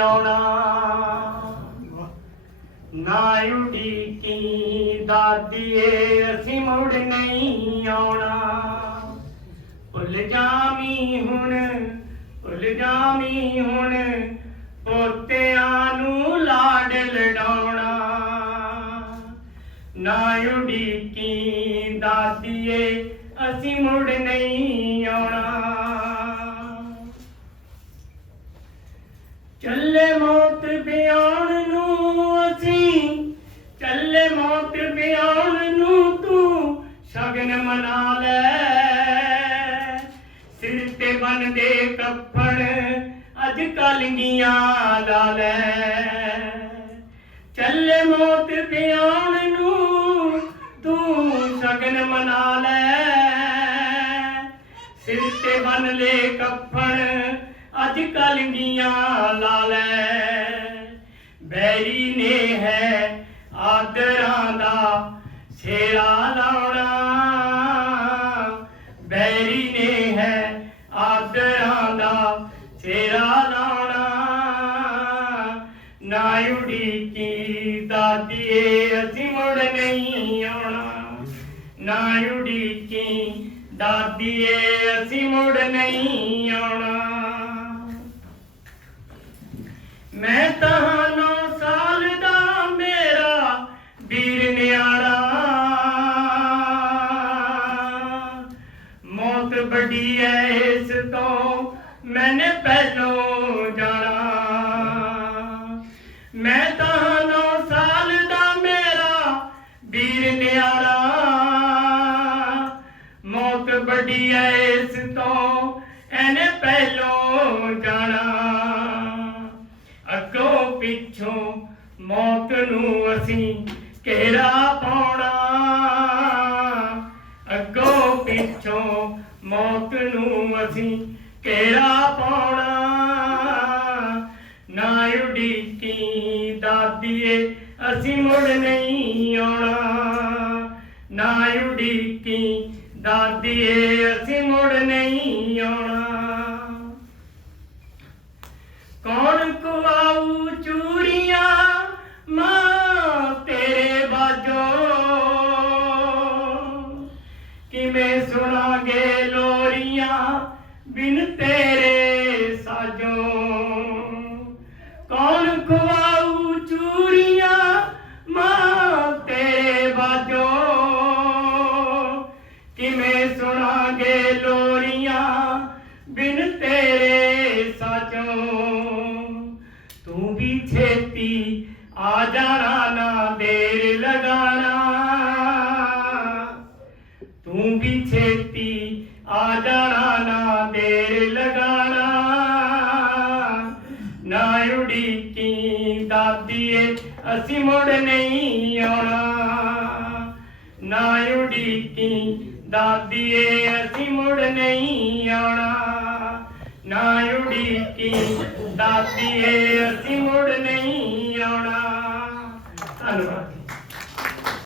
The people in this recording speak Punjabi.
ਆਉਣਾ। ਨਾ ਉਡੀਕੀ ਦਾਦੀਏ ਅਸੀਂ ਮੁੜ ਨਹੀਂ ਆਉਣਾ। ਭੁੱਲ ਜਾਮੀ ਹੁਣ, ਭੁੱਲ ਜਾਮੀ ਹੁਣ, ਪੋਤਿਆਂ ਨੂੰ ਲਾਡ ਲਡਾਉਣਾ। ਨਾ ਉਡੀਕੀ ਦਾਦੀਏ ਅਸੀਂ ਮੁੜ ਨਹੀਂ ਆਉਣਾ। ਚੱਲੇ ਮੌਤ ਬਿਆਨ ਨੂੰ ਤੂੰ ਸ਼ਗਨ ਮਨਾ ਲੈ। ਸਿਰ ਤੇ ਬੰਦੇ ਕੱਫਣ ਅੱਜ ਕਲਗੀਆਂ ਲਾ ਲੈ। ਚੱਲੇ ਮੌਤ ਬਿਆਨ ਨੂੰ ਤੂੰ ਸ਼ਗਨ ਮਨਾ ਲੈ। ਸਿਰ ਤੇ ਬੰਨ ਲੈ ਕੱਫਣ ਅੱਜ ਕਲਗੀਆਂ ਲਾ ਲੈ। ਬੈਰੀ ਨੇ ਹੈ ਨਾ ਉਡੀਕੀ ਦਾਦੀਏ ਅਸੀਂ ਮੁੜ ਨਹੀਂ ਆਉਣਾ। ਨਾ ਉਡੀਕੀ ਦਾਦੀਏ ਅਸੀਂ ਮੁੜ ਨਹੀਂ ਆਉਣਾ। ਮੈਂ ਤਾਂ ਨੌ ਸਾਲ ਦਾ ਮੇਰਾ ਵੀਰ ਨਿਆਰਾ ਮੌਤ ਬੜੀ ਐ ਇਸ ਤੋਂ, ਮੈਨੇ ਪਹਿਲੋਂ ਮੌਤ ਐ ਇਸ ਤੋਂ ਐਨੇ ਪਹਿਲੋਂ ਜਾਣਾ। ਅੱਗੋਂ ਪਿੱਛੋਂ ਮੌਤ ਨੂੰ ਅਸੀਂ ਘੇਰਾ ਪਾਉਣਾ? ਅੱਗੋਂ ਪਿੱਛੋਂ ਮੌਤ ਨੂੰ ਅਸੀਂ ਘੇਰਾ ਪਾਉਣਾ? ਨਾ ਉਡੀਕੀ ਦਾਦੀਏ, ਅਸੀਂ ਮੁੜ ਨਹੀਂ ਆਉਣਾ। ਨਾ ਉਡੀਕੀ ਦਾਦੀਏ ਅਸੀਂ ਮੁੜ ਨਹੀਂ ਆਉਣਾ। ਕੌਣ ਕੁਆਉ ਚੂਰੀਆਂ ਮਾਂ ਤੇਰੇ ਬਾਜੋ? ਕਿਵੇਂ ਸੁਣਾਗੇ ਲੋਰੀਆਂ ਬਿਨ ਤੇਰੇ ਛੇਤੀ ਆ ਜਾਣਾ ਨਾ ਦੇਰ ਲਗਾਣਾ। ਤੂੰ ਵੀ ਛੇਤੀ ਆ ਜਾਣਾ ਨਾ ਦੇਰ ਲਗਾਣਾ। ਨਾ ਉਡੀਕੀ ਦਾਦੀਏ, ਅਸੀਂ ਮੁੜ ਨਹੀਂ ਆਉਣਾ। ਨਾ ਉਡੀਕੀ ਦਾਦੀਏ, ਅਸੀਂ ਮੁੜ ਨਹੀਂ ਆਉਣਾ। ਨਾ ਉਡੀਕੀ ਦਾਤੀਏ ਅਸੀਂ ਮੁੜ ਨਹੀਂ ਆਉਣਾ। ਧੰਨਵਾਦ।